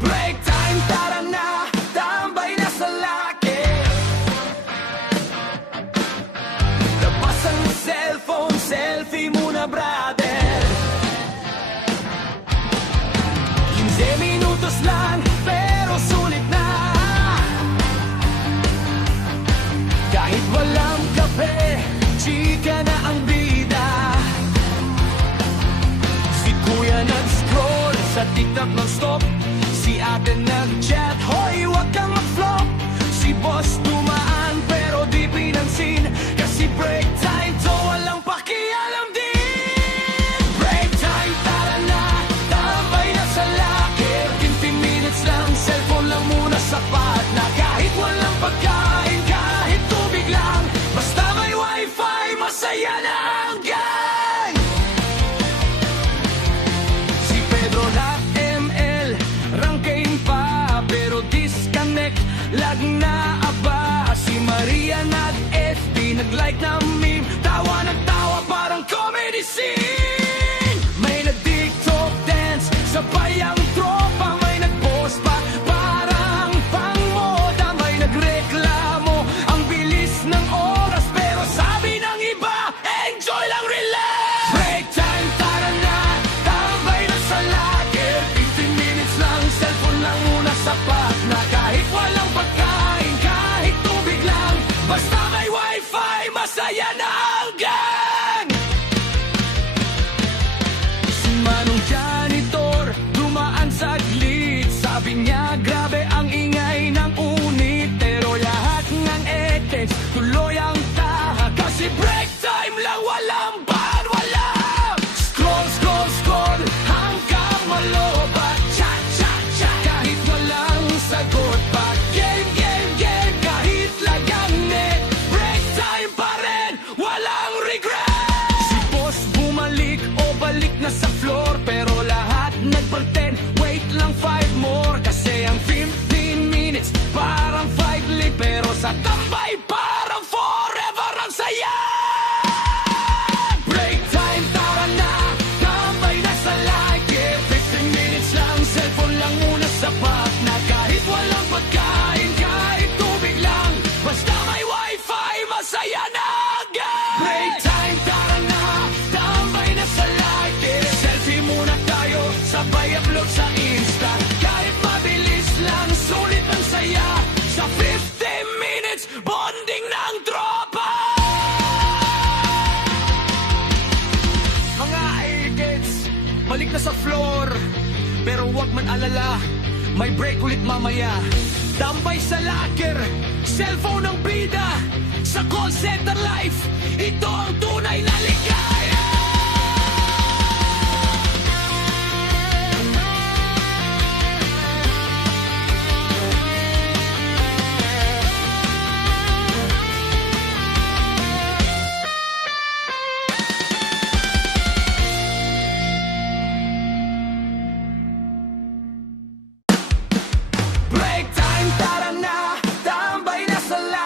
Break time, tara na, tambay na sa laki. Labas ang cellphone, selfie muna brother. 15 minutos lang, pero sulit na. Kahit walang kape, chika na ang bida. Si kuya nag-scroll sa TikTok non-stop. Si ate nag-chat, hoy wag kang mag-flop. Si boss dumaan pero di pinansin. Kasi break time to, walang pakialam din. Break time, tara na, tambay na sa locker. 15 minutes lang, cellphone lang muna, sapat na. Kahit walang pagkain, kahit tubig lang, basta may wifi, masaya na ang gang. Si Pedro nag-ML, ranking pa, pero disconnect, lag na aba. Si Maria nag-FB, nag-like na meme, tawa nagtawa parang comedy scene. May nag-TikTok dance, sabay ang tropa, may nag-post pa, parang pang-moda. May nagreklamo, ang bilis ng oras, pero sabi ng iba, enjoy lang, relax. Break time, tara na, tambay na sa locker. 15 minutes lang, cellphone lang muna, sapat na. Kahit walang pagkain, kahit tubig lang, basta may wifi, masaya na ang gang. Si Manong janitor, dumaan saglit. Sabi niya, grabe ang ingay ng unit. Pero lahat ng etex, tuloy ang taha. Kasi break time lang, walang ban, walang scroll, scroll, scroll, hanggang malobat. Chat, chat, chat, kahit walang sagot pa. Game, game, game, kahit lagang net. Break time pa rin, walang regret. Si boss bumalik o balik na sa floor, pero lahat nag-pretend, wait lang 5 more. Kasi ang 15 minutes parang 5 lit, pero sa tambay parang forever ang saya. Break time, tara na, tambay na sa locker. 15 minutes lang, cellphone lang muna, sapat na. Kahit walang pagkain, kahit tubig lang, basta may wifi, masaya na agad. Break time, tara na, tambay na sa locker. Selfie muna tayo, sabay upload sa Insta. Kahit mabilis lang, sulit ang saya. Sa 15 minutes, bonding ng tropa. Mga kids, balik na sa floor. Pero wag man alala, may break ulit mamaya. Tambay sa locker, cellphone ang bida. Sa call center life,